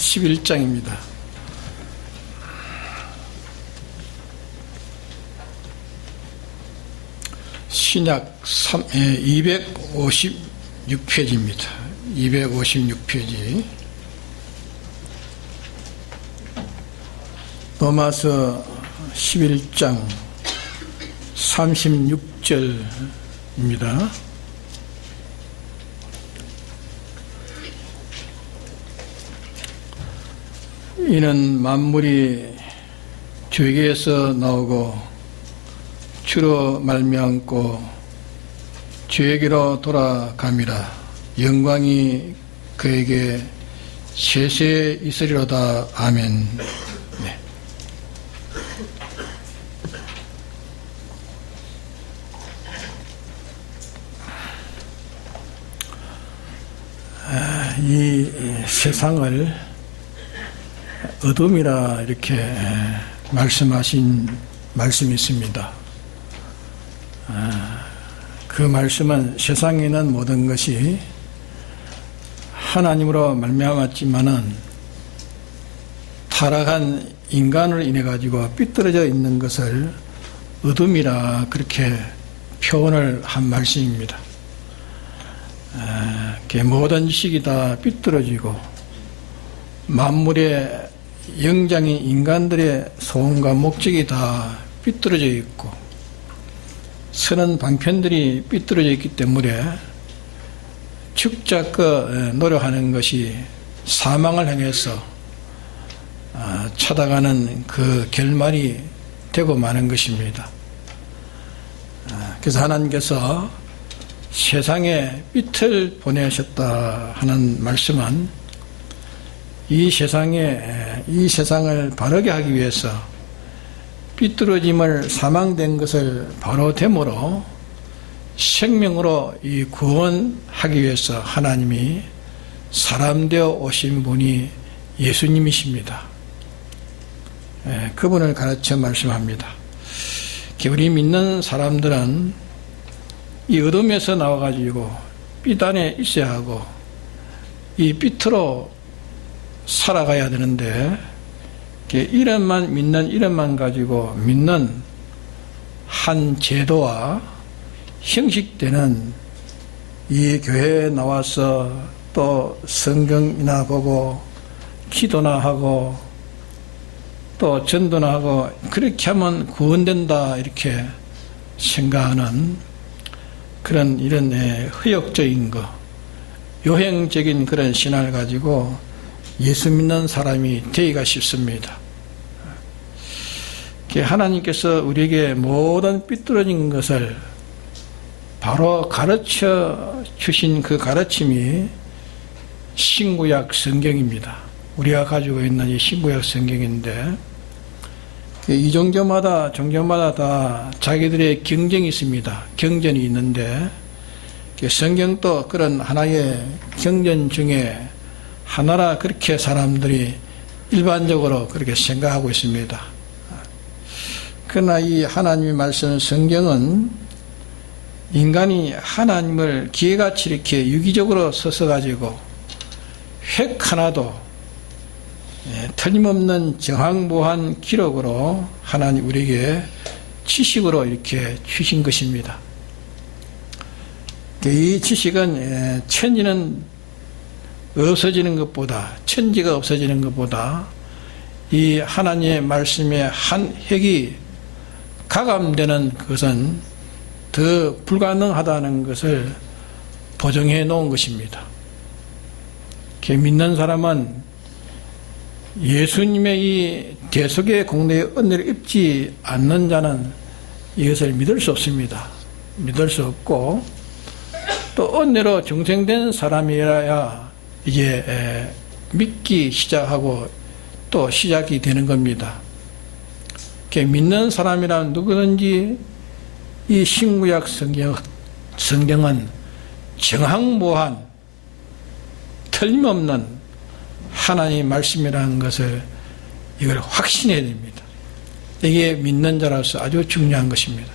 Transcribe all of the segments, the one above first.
11장입니다. 신약 256페이지입니다. 256페이지. 로마서 11장 36절입니다. 이는 만물이 주에게서 나오고 주로 말미암고 주에게로 돌아감이라. 영광이 그에게 세세 있으리로다. 아멘. 네. 이 세상을 어둠이라 이렇게 말씀하신 말씀이 있습니다. 그 말씀은 세상에 있는 모든 것이 하나님으로 말미암았지만은 타락한 인간을 인해 가지고 삐뚤어져 있는 것을 어둠이라 그렇게 표현을 한 말씀입니다. 모든 지식이 다 삐뚤어지고 만물의 영장인 인간들의 소원과 목적이 다 삐뚤어져 있고 선한 방편들이 삐뚤어져 있기 때문에 축자껏 노력하는 것이 사망을 향해서 찾아가는 그 결말이 되고 마는 것입니다. 그래서 하나님께서 세상에 빛을 보내셨다 하는 말씀은 이 세상을 바르게 하기 위해서 삐뚤어짐을 사망된 것을 바로 됨으로 생명으로 이 구원하기 위해서 하나님이 사람 되어 오신 분이 예수님이십니다. 그분을 가르쳐 말씀합니다. 우리 믿는 사람들은 이 어둠에서 나와가지고 빛 안에 있어야 하고 이 빛으로 살아가야 되는데 이름만 믿는 이름만 가지고 믿는 한 제도와 형식되는 이 교회에 나와서 또 성경이나 보고 기도나 하고 또 전도나 하고 그렇게 하면 구원된다 이렇게 생각하는 그런 이런 허역적인 거, 요행적인 그런 신앙을 가지고 예수 믿는 사람이 되기가 쉽습니다. 하나님께서 우리에게 모든 삐뚤어진 것을 바로 가르쳐 주신 그 가르침이 신구약 성경입니다. 우리가 가지고 있는 이 신구약 성경인데 이 종교마다 다 자기들의 경쟁이 있습니다. 경전이 있는데 성경도 그런 하나의 경전 중에 하나라 그렇게 사람들이 일반적으로 그렇게 생각하고 있습니다. 그러나 이 하나님의 말씀 성경은 인간이 하나님을 기회같이 이렇게 유기적으로 서서 가지고 획 하나도 틀림없는 정황무한 기록으로 하나님 우리에게 지식으로 이렇게 주신 것입니다. 이 지식은 천지는 없어지는 것보다 천지가 없어지는 것보다 이 하나님의 말씀의 한 획이 가감되는 것은 더 불가능하다는 것을 보정해 놓은 것입니다. 믿는 사람은 예수님의 이 대속의 공로의 은혜를 입지 않는 자는 이것을 믿을 수 없습니다. 믿을 수 없고 또 은혜로 중생된 사람이라야 이제 믿기 시작하고 또 시작이 되는 겁니다. 믿는 사람이란 누구든지 이 신구약 성경은 정황무한 틀림없는 하나님의 말씀이라는 것을 이걸 확신해야 됩니다. 이게 믿는 자로서 아주 중요한 것입니다.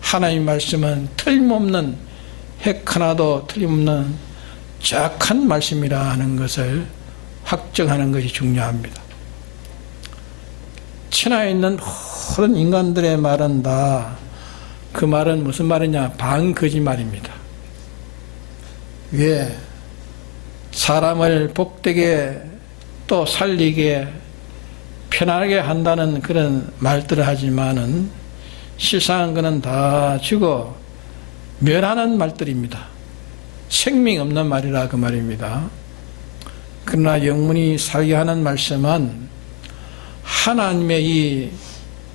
하나님의 말씀은 틀림없는 핵 하나도 틀림없는 정확한 말씀이라는 것을 확정하는 것이 중요합니다. 천하에 있는 모든 인간들의 말은 다 그 말은 무슨 말이냐? 반거짓말입니다. 왜? 사람을 복되게 또 살리게 편하게 한다는 그런 말들을 하지만은 실상은 그는 다 죽어 멸하는 말들입니다. 생명 없는 말이라 그 말입니다. 그러나 영문이 살게 하는 말씀은 하나님의 이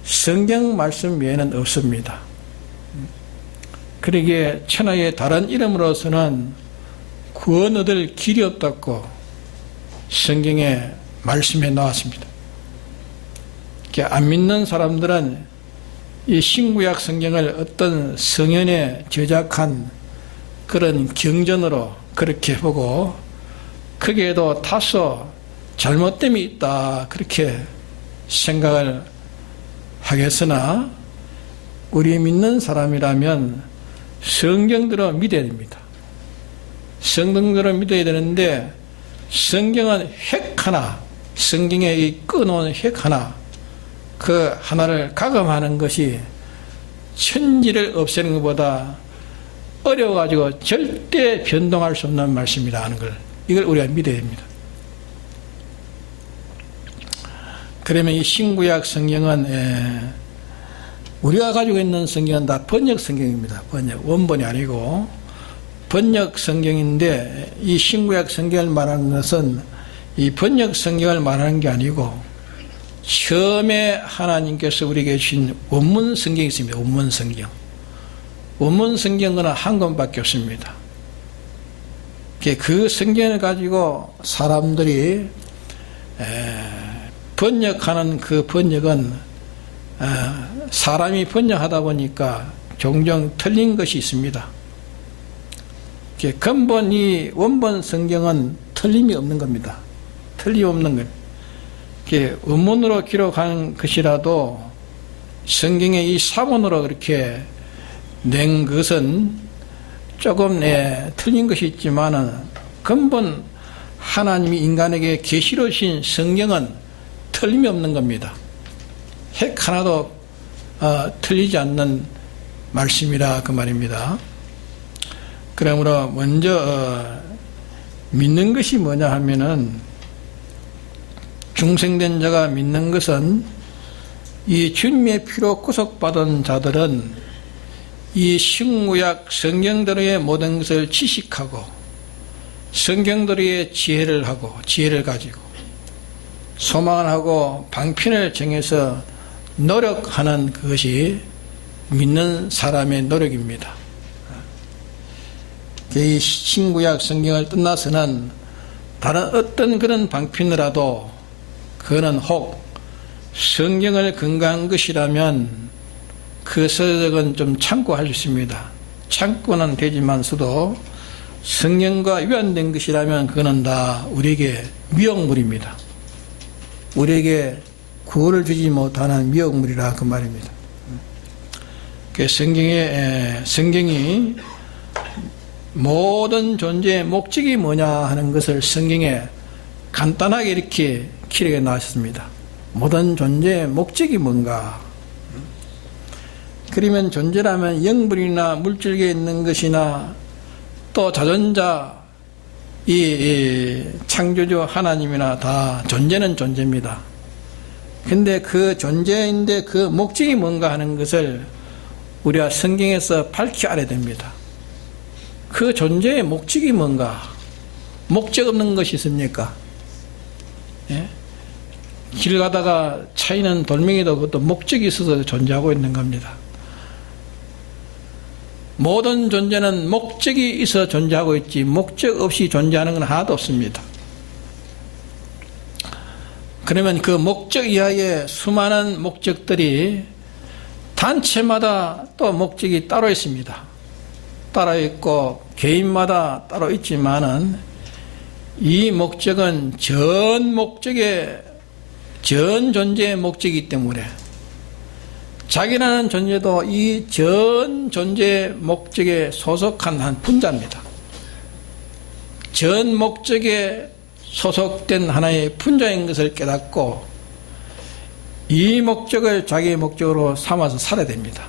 성경 말씀 외에는 없습니다. 그러기에 천하의 다른 이름으로서는 구원 얻을 길이 없다고 성경에 말씀해 나왔습니다. 안 믿는 사람들은 이 신구약 성경을 어떤 성현에 저작한 그런 경전으로 그렇게 보고 거기에도 다소 잘못됨이 있다 그렇게 생각을 하겠으나 우리 믿는 사람이라면 성경대로 믿어야 됩니다. 성경대로 믿어야 되는데 성경은 핵 하나, 성경에 이 끊어놓은 핵 하나, 그 하나를 가감하는 것이 천지를 없애는 것보다 어려워가지고 절대 변동할 수 없는 말씀이라는 걸, 이걸 우리가 믿어야 됩니다. 그러면 이 신구약 성경은 우리가 가지고 있는 성경은 다 번역 성경입니다. 번역, 원본이 아니고 번역 성경인데 이 신구약 성경을 말하는 것은 이 번역 성경을 말하는 게 아니고 처음에 하나님께서 우리에게 주신 원문 성경이 있습니다. 원문 성경. 원문 성경은 한 권밖에 없습니다. 그 성경을 가지고 사람들이 번역하는 그 번역은 사람이 번역하다 보니까 종종 틀린 것이 있습니다. 근본 이 원본 성경은 틀림이 없는 겁니다. 틀림없는 것. 원문으로 기록한 것이라도 성경의 이 사본으로 그렇게 낸 것은 조금 틀린 것이 있지만은 근본 하나님이 인간에게 계시로 주신 성경은 틀림이 없는 겁니다. 핵 하나도 틀리지 않는 말씀이라 그 말입니다. 그러므로 먼저 믿는 것이 뭐냐 하면은 중생된 자가 믿는 것은 이 주님의 피로 구속받은 자들은 이 신구약 성경대로의 모든 것을 지식하고 성경대로의 지혜를 하고 지혜를 가지고 소망을 하고 방편을 정해서 노력하는 그것이 믿는 사람의 노력입니다. 이 신구약 성경을 떠나서는 다른 어떤 그런 방편이라도 그거는 혹 성경을 근거한 것이라면 그 서적은 좀 참고할 수 있습니다. 참고는 되지만서도 성경과 위반된 것이라면 그거는 다 우리에게 미혹물입니다. 우리에게 구원을 주지 못하는 미혹물이라 그 말입니다. 성경이 모든 존재의 목적이 뭐냐 하는 것을 성경에 간단하게 이렇게 기록해 나왔습니다. 모든 존재의 목적이 뭔가? 그러면 존재라면 영분이나 물질계에 있는 것이나 또 자존자, 이 창조주 하나님이나 다 존재는 존재입니다. 근데 그 존재인데 그 목적이 뭔가 하는 것을 우리가 성경에서 밝히 알아야 됩니다. 그 존재의 목적이 뭔가? 목적 없는 것이 있습니까? 예? 길 가다가 차이는 돌멩이도 그것도 목적이 있어서 존재하고 있는 겁니다. 모든 존재는 목적이 있어 존재하고 있지 목적 없이 존재하는 건 하나도 없습니다. 그러면 그 목적 이하의 수많은 목적들이 단체마다 또 목적이 따로 있습니다. 따로 있고 개인마다 따로 있지만은 이 목적은 전 존재의 목적이기 때문에 자기라는 존재도 이 전 존재의 목적에 소속한 한 분자입니다. 전 목적에 소속된 하나의 분자인 것을 깨닫고 이 목적을 자기의 목적으로 삼아서 살아야 됩니다.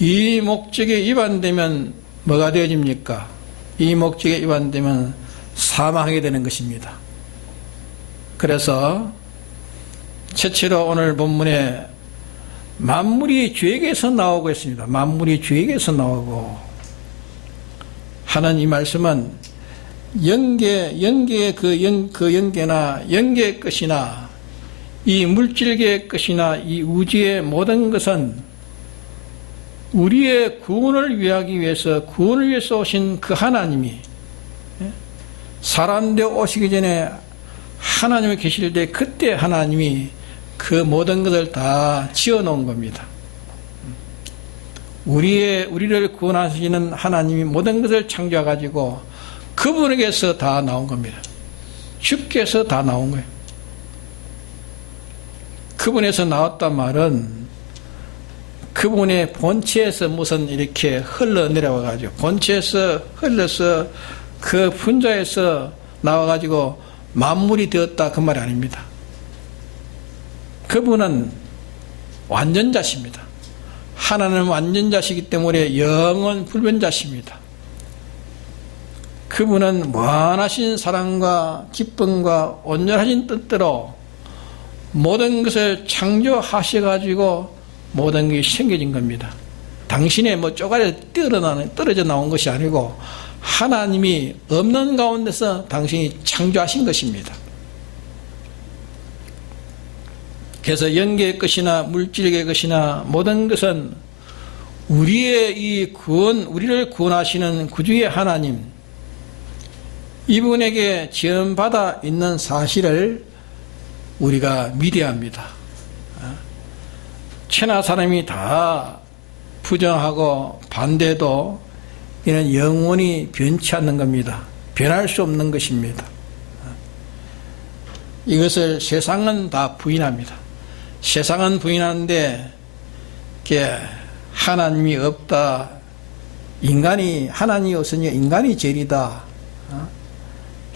이 목적에 위반되면 뭐가 되어집니까? 이 목적에 위반되면 사망하게 되는 것입니다. 그래서 최초로 오늘 본문에 만물이 죄에게서 나오고 있습니다. 만물이 죄에게서 나오고 하는 이 말씀은 영계의 그 영계나 영계의 것이나 이 물질계의 것이나 이 우주의 모든 것은 우리의 구원을 위하기 위해서 구원을 위해서 오신 그 하나님이 사람되어 오시기 전에 하나님이 계실 때 그때 하나님이 그 모든 것을 다 지어 놓은 겁니다. 우리를 구원하시는 하나님이 모든 것을 창조해 가지고 그분에게서 다 나온 겁니다. 주께서 다 나온 거예요. 그분에서 나왔단 말은 그분의 본체에서 무슨 이렇게 흘러내려와 가지고 본체에서 흘러서 그 분자에서 나와 가지고 만물이 되었다 그 말이 아닙니다. 그분은 완전자십니다. 하나님은 완전자시기 때문에 영원 불변자십니다. 그분은 무한하신 사랑과 기쁨과 온전하신 뜻대로 모든 것을 창조하셔가지고 모든 것이 생겨진 겁니다. 당신의 쪼가리 떨어져 나온 것이 아니고 하나님이 없는 가운데서 당신이 창조하신 것입니다. 그래서 영계의 것이나 물질의 것이나 모든 것은 우리의 이 우리를 구원하시는 구주의 하나님, 이분에게 지원받아 있는 사실을 우리가 믿어야 합니다. 천하 사람이 다 부정하고 반대도 이는 영원히 변치 않는 겁니다. 변할 수 없는 것입니다. 이것을 세상은 다 부인합니다. 세상은 부인하는데 하나님이 없다, 하나님이 없으니 인간이 죄이다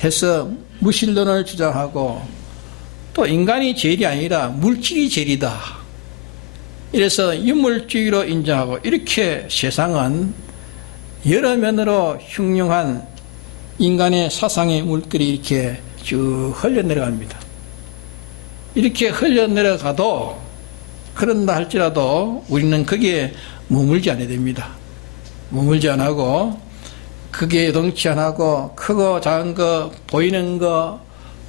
해서 무신론을 주장하고 또 인간이 죄이 아니라 물질이 죄이다 이래서 유물주의로 인정하고 이렇게 세상은 여러 면으로 흉흉한 인간의 사상의 물들이 이렇게 쭉 흘러내려갑니다. 이렇게 흘러내려가도 그런다 할지라도 우리는 거기에 머물지 않아야 됩니다. 머물지 않고 그게 요동치 않고 크고 작은 거, 보이는 거,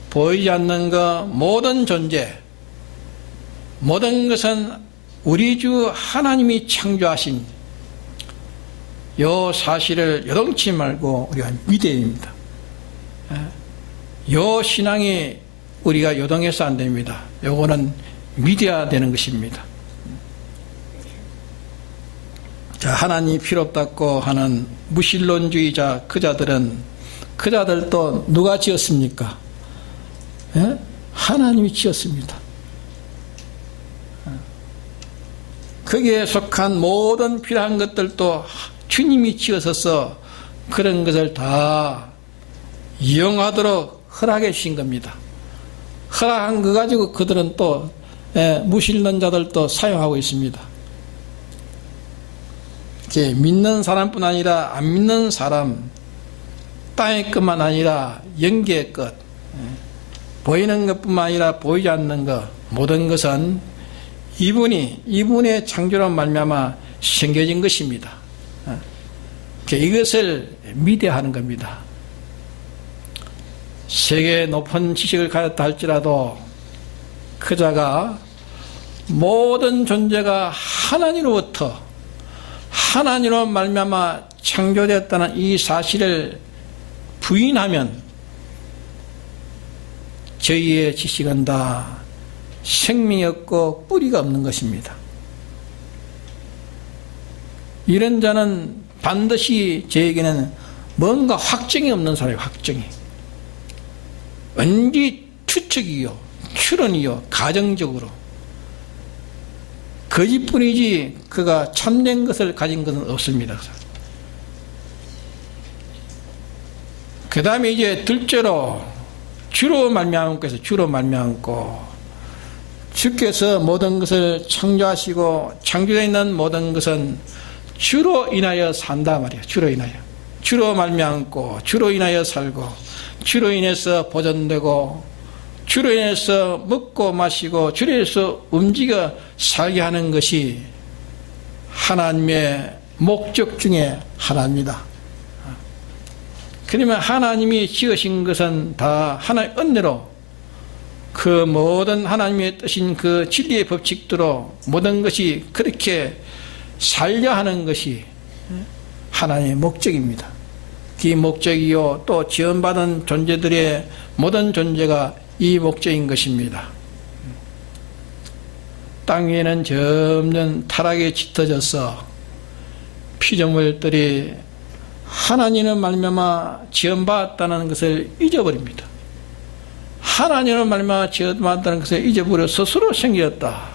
보이지 않는 거, 모든 존재, 모든 것은 우리 주 하나님이 창조하신 요 사실을 요동치 말고 우리가 믿어야 됩니다. 요 신앙이 우리가 요동해서 안 됩니다. 요거는 믿어야 되는 것입니다. 자, 하나님이 필요 없다고 하는 무신론주의자 그자들도 누가 지었습니까? 하나님이 지었습니다. 거기에 속한 모든 필요한 것들도 주님이 지어서서 그런 것을 다 이용하도록 허락해 주신 겁니다. 허락한 거 가지고 그들은 또 무신론자들도 사용하고 있습니다. 믿는 사람뿐 아니라 안 믿는 사람, 땅의 것만 아니라 영계의 것, 보이는 것뿐만 아니라 보이지 않는 것, 모든 것은 이분의 창조로 말미암아 생겨진 것입니다. 이것을 믿어야 하는 겁니다. 세계 높은 지식을 가졌다 할지라도 그자가 모든 존재가 하나님으로부터 하나님으로 말미암아 창조되었다는 이 사실을 부인하면 저희의 지식은 다 생명이 없고 뿌리가 없는 것입니다. 이런 자는 반드시 저에게는 뭔가 확정이 없는 사람이에요. 확정이. 왠지 추측이요, 추론이요, 가정적으로 거짓뿐이지 그가 참된 것을 가진 것은 없습니다. 그 다음에 이제 둘째로 주로 말미암고 해서 주로 말미암고 주께서 모든 것을 창조하시고 창조되어 있는 모든 것은 주로 인하여 산다 말이에요. 주로 인하여. 주로 말미암고 주로 인하여 살고 주로 인해서 보존되고 주로 인해서 먹고 마시고 주로 인해서 움직여 살게 하는 것이 하나님의 목적 중에 하나입니다. 그러면 하나님이 지으신 것은 다 하나의 은혜로 그 모든 하나님의 뜻인 그 진리의 법칙대로 모든 것이 그렇게 살려 하는 것이 하나님의 목적입니다. 그 목적이요 또 지원받은 존재들의 모든 존재가 이 목적인 것입니다. 땅 위에는 점점 타락에 짙어져서 피조물들이 하나님을 말미암아 지원받았다는 것을 잊어버립니다. 하나님을 말미암아 지원받았다는 것을 잊어버려 스스로 생겼다.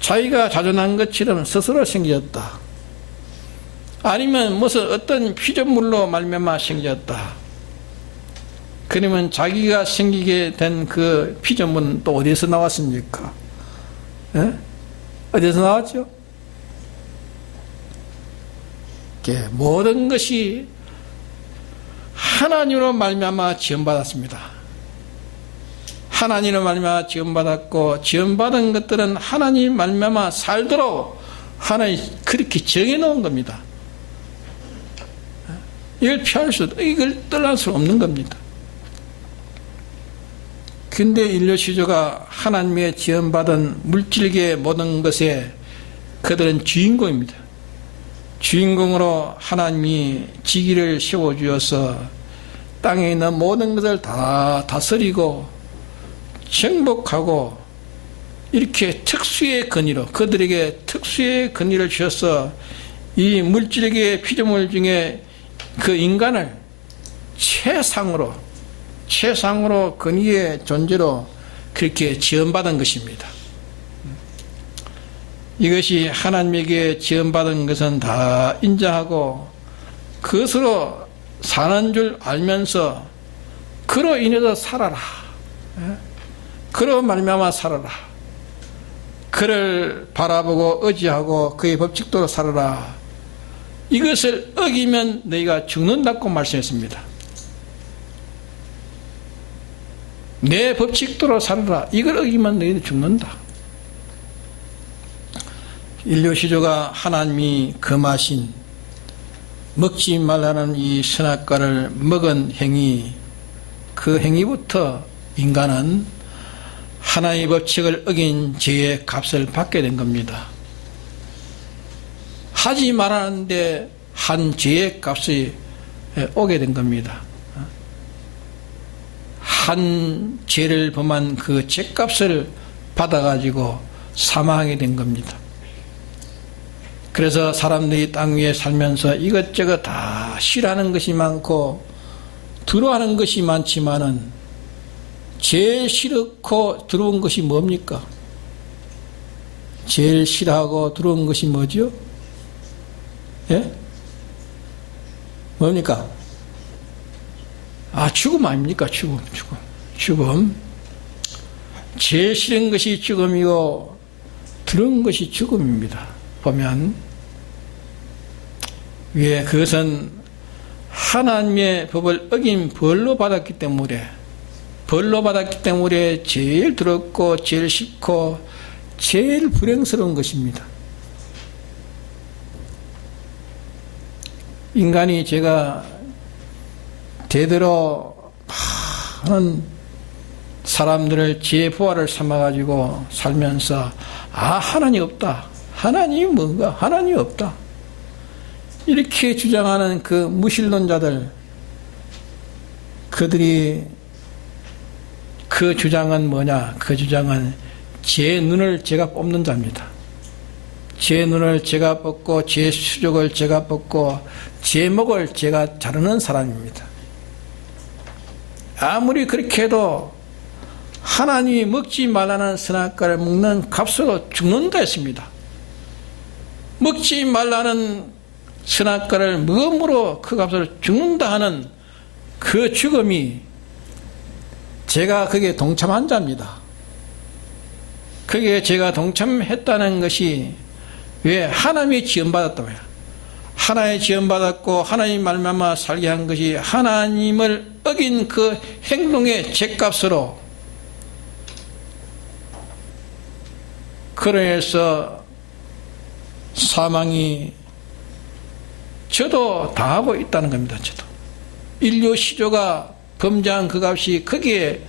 자기가 자존한 것처럼 스스로 생겼다. 아니면 무슨 어떤 피조물로 말미암아 생겼다. 그러면 자기가 생기게 된 그 피조물은 또 어디서 나왔습니까? 예? 어디서 나왔죠? 모든 것이 하나님으로 말미암아 지원받았습니다. 하나님으로 말미암아 지원받았고 지원받은 것들은 하나님 말미암아 살도록 하나님 그렇게 정해놓은 겁니다. 이걸 피할 수 없다. 이걸 떠날 수 없는 겁니다. 근데 인류 시조가 하나님의 지원받은 물질계의 모든 것에 그들은 주인공입니다. 주인공으로 하나님이 지기를 세워주어서 땅에 있는 모든 것을 다 다스리고 정복하고 이렇게 특수의 권위로 그들에게 특수의 권위를 주셔서 이 물질계의 피조물 중에 그 인간을 최상으로 권위의 존재로 그렇게 지원받은 것입니다. 이것이 하나님에게 지원받은 것은 다 인정하고 그것으로 사는 줄 알면서 그로 인해서 살아라. 그로 말미암아 살아라. 그를 바라보고 의지하고 그의 법칙대로 살아라. 이것을 어기면 너희가 죽는다고 말씀했습니다. 내 법칙대로 살아라. 이걸 어기면 너희는 죽는다. 인류 시조가 하나님이 금하신 먹지 말라는 이 선악과를 먹은 행위, 그 행위부터 인간은 하나님의 법칙을 어긴 죄의 값을 받게 된 겁니다. 하지 말았는데 한 죄의 값이 오게 된 겁니다. 한 죄를 범한 그 죄값을 받아가지고 사망하게 된 겁니다. 그래서 사람들이 땅 위에 살면서 이것저것 다 싫어하는 것이 많고 두려워하는 것이 많지만은 제일 싫고 두려운 것이 뭡니까? 제일 싫어하고 두려운 것이 뭐죠? 예? 뭡니까? 죽음 아닙니까? 죽음. 제일 싫은 것이 죽음이고 두려운 것이 죽음입니다. 보면 왜 그것은 하나님의 법을 어긴 벌로 받았기 때문에 제일 두렵고 제일 싫고 제일 불행스러운 것입니다. 인간이 제가 대대로 많은 사람들을 제 부하를 삼아가지고 살면서 하나님 없다. 하나님이 뭔가? 하나님이 없다. 이렇게 주장하는 그 무신론자들, 그들이 그 주장은 뭐냐? 그 주장은 제 눈을 제가 뽑는 자입니다. 제 눈을 제가 뽑고 제 수족을 제가 뽑고 제 목을 제가 자르는 사람입니다. 아무리 그렇게 해도 하나님이 먹지 말라는 선악과를 먹는 값으로 죽는다 했습니다. 먹지 말라는 선악과를 먹음으로 그 값을 죽는다 하는 그 죽음이 제가 거기에 동참한 자입니다. 거기에 제가 동참했다는 것이 왜 하나님이 지원받았다고요. 하나님의 지원받았고 하나님 말미암아 살게 한 것이 하나님을 어긴 그 행동의 죄값으로, 그래서 사망이 저도 당하고 있다는 겁니다. 저도 인류 시조가 범죄한 그 값이 거기에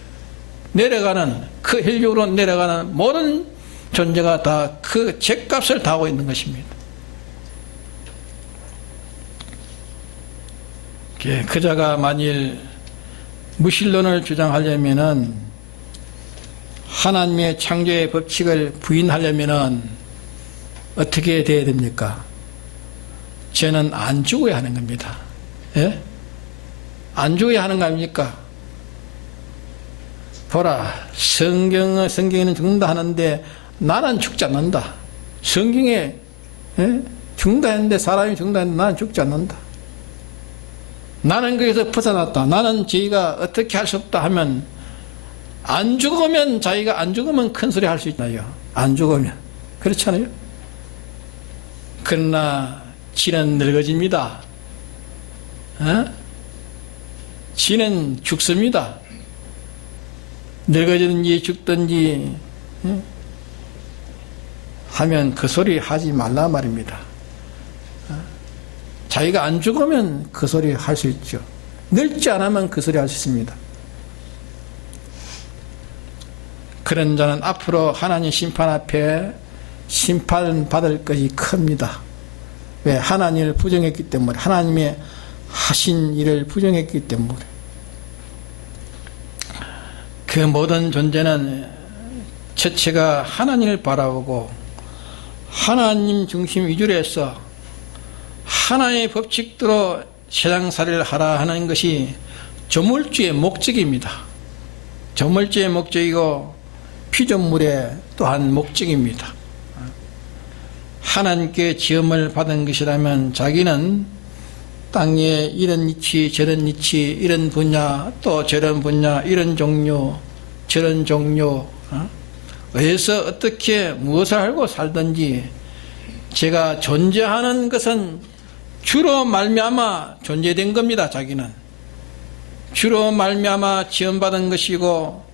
내려가는, 그 혈육으로 내려가는 모든 존재가 다 그 죄값을 당하고 있는 것입니다. 그자가 만일 무신론을 주장하려면은, 하나님의 창조의 법칙을 부인하려면은 어떻게 돼야 됩니까? 저는 안 죽어야 하는 겁니다. 예? 안 죽어야 하는 거 아닙니까? 보라, 성경에는 죽는다 하는데 나는 죽지 않는다. 성경에 죽는다 했는데, 사람이 죽는다 했는데 나는 죽지 않는다. 나는 거기서 벗어났다. 나는 저희가 어떻게 할 수 없다 하면, 안 죽으면, 자기가 안 죽으면 큰 소리 할 수 있나요? 안 죽으면. 그렇잖아요? 그러나 지는 늙어집니다. 지는 죽습니다. 늙어지든지 죽든지 하면 그 소리 하지 말라 말입니다. 자기가 안 죽으면 그 소리 할 수 있죠. 늙지 않으면 그 소리 할 수 있습니다. 그런 자는 앞으로 하나님 심판 앞에 심판받을 것이 큽니다. 왜? 하나님을 부정했기 때문에, 하나님의 하신 일을 부정했기 때문에. 그 모든 존재는 첫째가 하나님을 바라보고 하나님 중심 위주로 해서 하나님의 법칙대로 세상살이를 하라 하는 것이 조물주의 목적입니다. 조물주의 목적이고 피조물의 또한 목적입니다. 하나님께 지음을 받은 것이라면 자기는 땅에 이런 이치 저런 이치, 이런 분야 또 저런 분야, 이런 종류 저런 종류, 어디서 어떻게 무엇을 알고 살든지 제가 존재하는 것은 주로 말미암아 존재된 겁니다. 자기는 주로 말미암아 지음받은 것이고,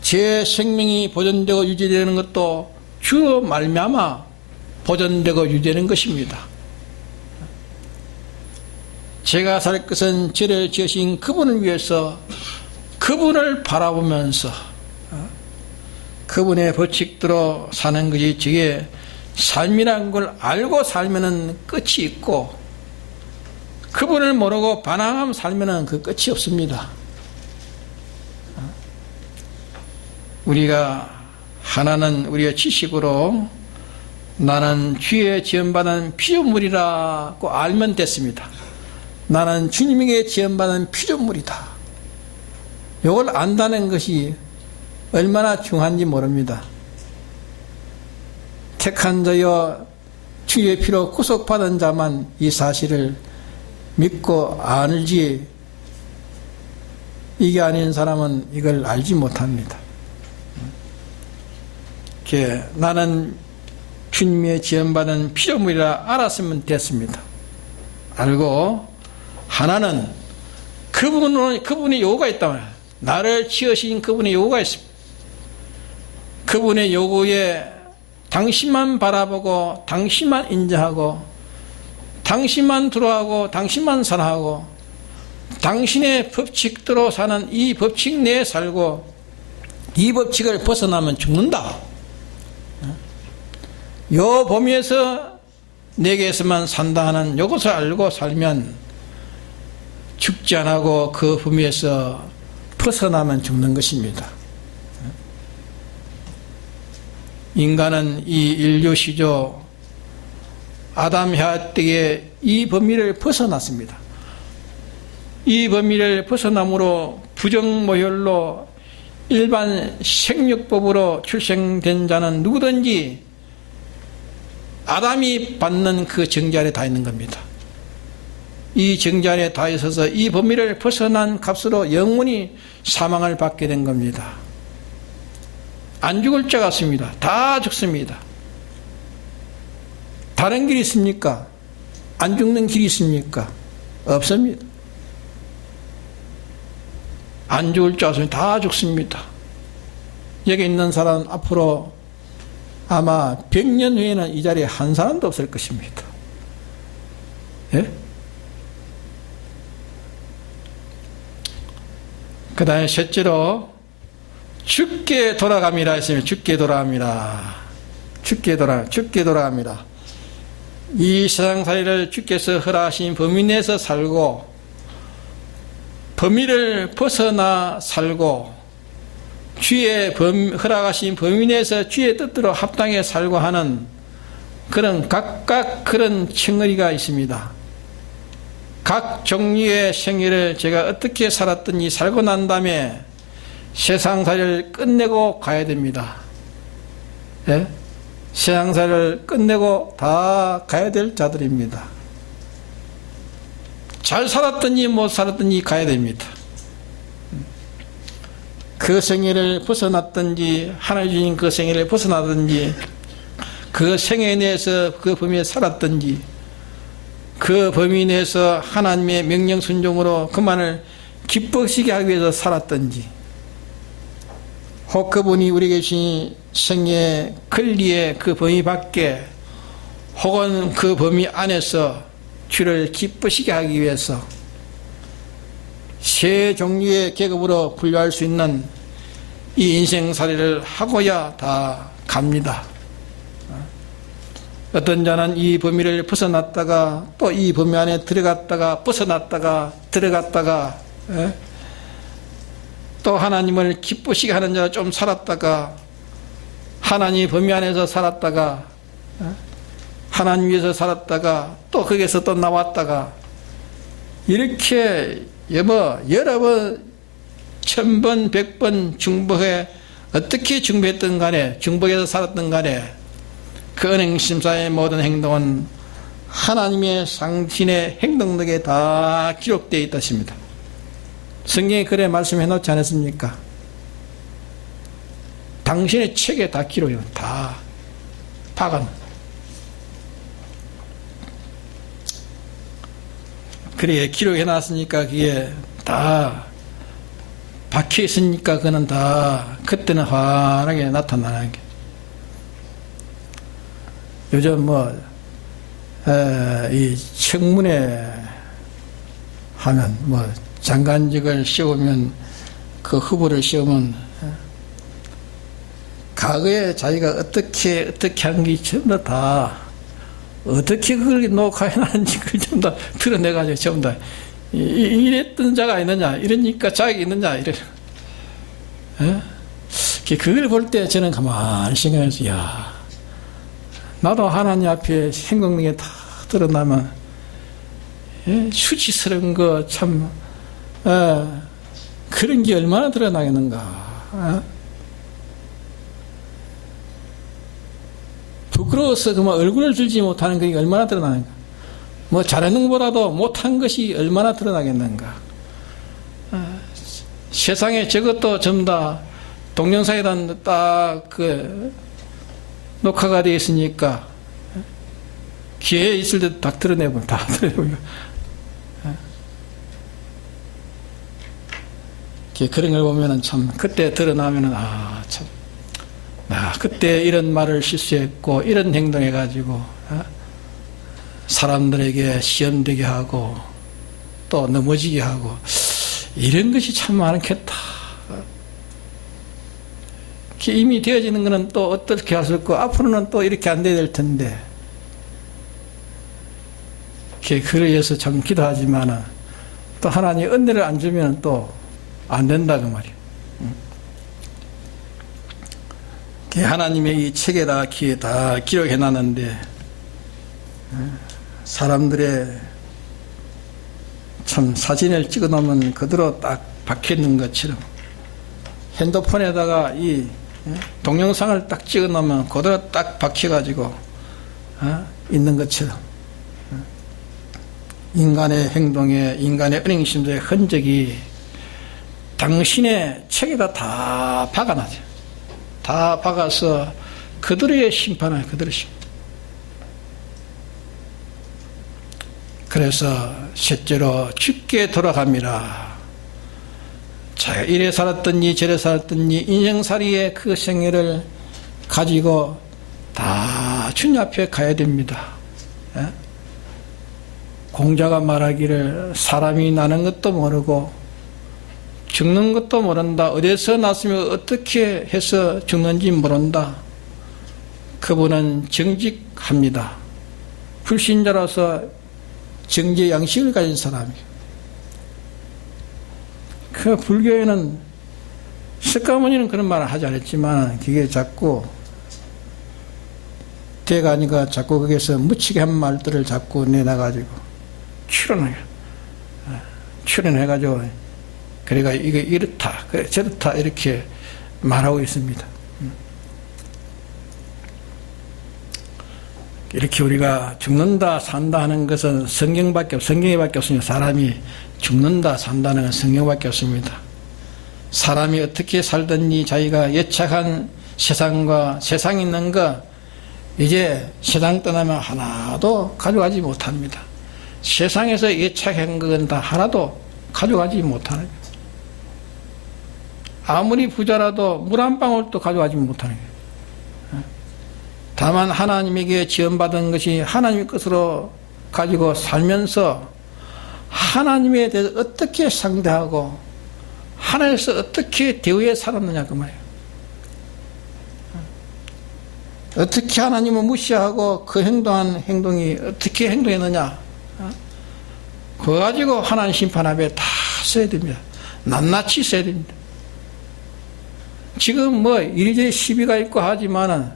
제 생명이 보존되고 유지되는 것도 주로 말미암아 보존되고 유지되는 것입니다. 제가 살 것은 저를 지으신 그분을 위해서, 그분을 바라보면서 그분의 법칙대로 사는 것이 저의 삶이라는 걸 알고 살면은 끝이 있고, 그분을 모르고 반항하며 살면은 그 끝이 없습니다. 우리가 하나는 우리의 지식으로 나는 주의 지음받은 피조물이라고 알면 됐습니다. 나는 주님에게 지음받은 피조물이다. 이걸 안다는 것이 얼마나 중요한지 모릅니다. 택한 자여 주의 피로 구속받은 자만 이 사실을 믿고 알지, 이게 아닌 사람은 이걸 알지 못합니다. 나는 주님의 지음받은 피조물이라 알았으면 됐습니다. 알고 하나는 그분의 요구가 있다. 나를 지으신 그분의 요구가 있습니다. 그분의 요구에 당신만 바라보고 당신만 인정하고 당신만 두려워하고 당신만 사랑하고 당신의 법칙대로 사는 이 법칙 내에 살고 이 법칙을 벗어나면 죽는다. 요 범위에서 내게서만 산다 하는 요것을 알고 살면 죽지 않고 그 범위에서 벗어나면 죽는 것입니다. 인간은 이 인류 시조 아담 夏때에 이 범위를 벗어났습니다. 이 범위를 벗어남으로 부정모혈로 일반 생육법으로 출생된 자는 누구든지 아담이 받는 그 정죄 아래 다 있는 겁니다. 이 정죄 안에 다 있어서 이 범위를 벗어난 값으로 영원히 사망을 받게 된 겁니다. 안 죽을 자가 없습니다. 다 죽습니다. 다른 길이 있습니까? 안 죽는 길이 있습니까? 없습니다. 안 죽을 자가 없습니다. 다 죽습니다. 여기 있는 사람은 앞으로 아마 100년 후에는 이 자리에 한 사람도 없을 것입니다. 예? 그 다음에 셋째로 죽게 돌아갑니다 했으면 죽게 돌아갑니다. 죽게 돌아갑니다. 이 세상살이를 주께서 허락하신 범위 내에서 살고 범위를 벗어나 살고 주의 허락하신 범위 내에서 주의 뜻대로 합당해 살고 하는 그런 각각 그런 층어리가 있습니다. 각 종류의 생애를 제가 어떻게 살았든지 살고 난 다음에 세상살이를 끝내고 가야 됩니다. 예? 세상살이를 끝내고 다 가야 될 자들입니다. 잘 살았든지 못 살았든지 가야 됩니다. 그 생애를 벗어났든지 하나님 주신 그 생애를 벗어나든지 그 생애 내에서 그 범위에 살았든지 그 범위 내에서 하나님의 명령 순종으로 그만을 기쁘시게 하기 위해서 살았든지 혹 그분이 우리에게 주신 생애 권리의 그 범위 밖에 혹은 그 범위 안에서 주를 기쁘시게 하기 위해서 세 종류의 계급으로 분류할 수 있는 이 인생살이를 하고야 다 갑니다. 어떤 자는 이 범위를 벗어났다가 또 이 범위 안에 들어갔다가 벗어났다가 들어갔다가 또 하나님을 기쁘시게 하는 자가 좀 살았다가 하나님 범위 안에서 살았다가 하나님 위해서 살았다가 또 거기에서 또 나왔다가 이렇게 여러 번, 1000번, 100번 중복해 어떻게 중복했던 간에 중복해서 살았던 간에 그 은행심사의 모든 행동은 하나님의 상신의 행동력에 다 기록되어 있다십니다. 성경에 그래 말씀해 놓지 않았습니까? 당신의 책에 다 기록해 다 박아. 그래 기록해 놨으니까 그게 다 박혀 있으니까 그는 다 그때는 환하게 나타나는 게. 요즘 이 청문회 하면 장관직을 씌우면 그 후보를 씌우면 과거에 자기가 어떻게 한 게 전부 다 어떻게 그걸 녹화해놨는지 그걸 전부 다 드러내가지고 전부 다 이랬던 자가 있느냐 이러니까 자격이 있느냐 이래. 그걸 볼 때 저는 가만히 생각해서 야 나도 하나님 앞에 행동력이 다 드러나면 수치스러운 거 참 그런 게 얼마나 드러나겠는가. 부끄러워서 그만 얼굴을 들지 못하는 것이 얼마나 드러나는가. 잘하는 것보다도 못한 것이 얼마나 드러나겠는가. 세상에 저것도 전부 다 동영상에다 딱 녹화가 되어 있으니까 기회에 있을 때 딱 드러내보면 다 드러내보면 그런 걸 보면은 참 그때 드러나면은 참 그때 이런 말을 실수했고 이런 행동해가지고 사람들에게 시험되게 하고 또 넘어지게 하고 이런 것이 참 많겠다. 이미 되어지는 것은 또 어떻게 할 수 없고 앞으로는 또 이렇게 안 돼야 될 텐데 그를 위해서 참 기도하지만 또 하나님 은혜를 안 주면 또 안 된다 그 말이에요. 하나님의 이 책에다 다 기록해 놨는데 사람들의 참 사진을 찍어 놓으면 그대로 딱 박혀 있는 것처럼 핸드폰에다가 이 동영상을 딱 찍어 놓으면 그대로 딱 박혀 가지고 있는 것처럼 인간의 행동에, 인간의 은행심도의 흔적이 당신의 책에다 다 박아놔요. 다 박아서 그들의 심판을 그들의 심판. 그래서 셋째로 죽게 돌아갑니다. 자기가 이래 살았더니 저래 살았더니 인생살이의 그 생애를 가지고 다 주님 앞에 가야 됩니다. 예? 공자가 말하기를 사람이 나는 것도 모르고 죽는 것도 모른다. 어디서 났으면 어떻게 해서 죽는지 모른다. 그분은 정직합니다. 불신자로서 정제 양식을 가진 사람이에요. 그 불교에는 석가모니는 그런 말을 하지 않았지만 그게 자꾸 대가니가 자꾸 거기서 묻히게 한 말들을 자꾸 내놔가지고 출연해가지고 그러니까 이게 이렇다 저렇다 이렇게 말하고 있습니다. 이렇게 우리가 죽는다 산다 하는 것은 성경밖에 없습니다. 사람이 죽는다 산다는 건 성경밖에 없습니다. 사람이 어떻게 살든지 자기가 예착한 세상과 세상에 있는 거 이제 세상 떠나면 하나도 가져가지 못합니다. 세상에서 예착한 건 다 하나도 가져가지 못하는 거예요. 아무리 부자라도 물 한 방울도 가져가지 못하는 거예요. 다만 하나님에게 지원받은 것이 하나님의 것으로 가지고 살면서 하나님에 대해서 어떻게 상대하고 하나님에서 어떻게 대우해 살았느냐 그 말이에요. 어떻게 하나님을 무시하고 그 행동한 행동이 어떻게 행동했느냐 그거 가지고 하나님 심판 앞에 다 써야 됩니다. 낱낱이 써야 됩니다. 지금 뭐 이리저리 시비가 있고 하지만은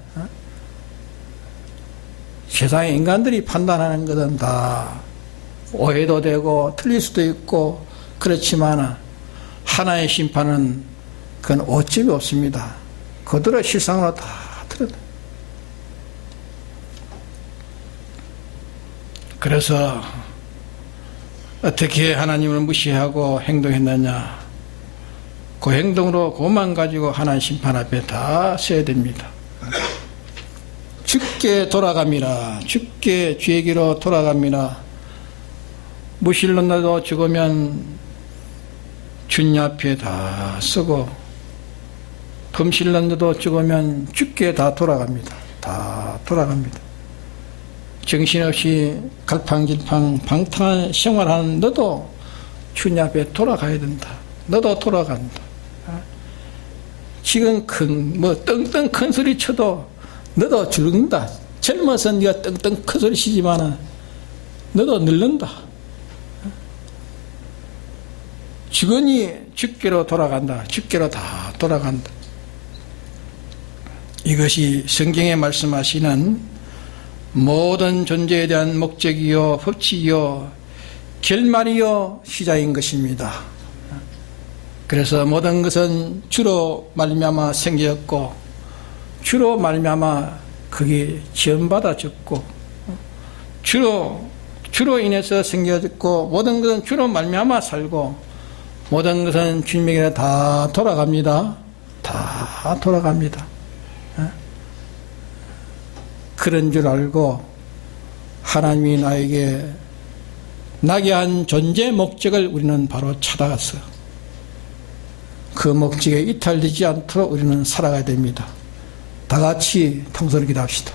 세상의 인간들이 판단하는 것은 다 오해도 되고 틀릴 수도 있고 그렇지만 하나의 심판은 그건 오점이 없습니다. 그들의 실상으로 다 드러나요. 그래서 어떻게 하나님을 무시하고 행동했느냐 그 행동으로 그것만 가지고 하나님 심판 앞에 다 서야 됩니다. 죽게 돌아갑니다. 죽게 주에게로 돌아갑니다. 무실론나도 죽으면 주님 앞에 다 서고 범실론나도 죽으면 죽게 다 돌아갑니다. 다 돌아갑니다. 정신없이 갈팡질팡 방탕한 생활하는 너도 주님 앞에 돌아가야 된다. 너도 돌아간다. 지금 떵떵 큰 소리 쳐도 너도 죽는다. 젊어서 네가 떵떵 큰 소리 치지만은 너도 늙는다. 죽으니 죽게로 돌아간다. 죽게로 다 돌아간다. 이것이 성경에 말씀하시는 모든 존재에 대한 목적이요 법칙이요 결말이요 시작인 것입니다. 그래서 모든 것은 주로 말미암아 생겼고 주로 말미암아 그게 지원받아졌고 주로 인해서 생겨졌고 모든 것은 주로 말미암아 살고 모든 것은 주님에게 다 돌아갑니다. 다 돌아갑니다. 그런 줄 알고 하나님이 나게 한 존재 목적을 우리는 바로 찾아갔어요. 그 목적에 이탈되지 않도록 우리는 살아가야 됩니다. 다 같이 통성을 기도합시다.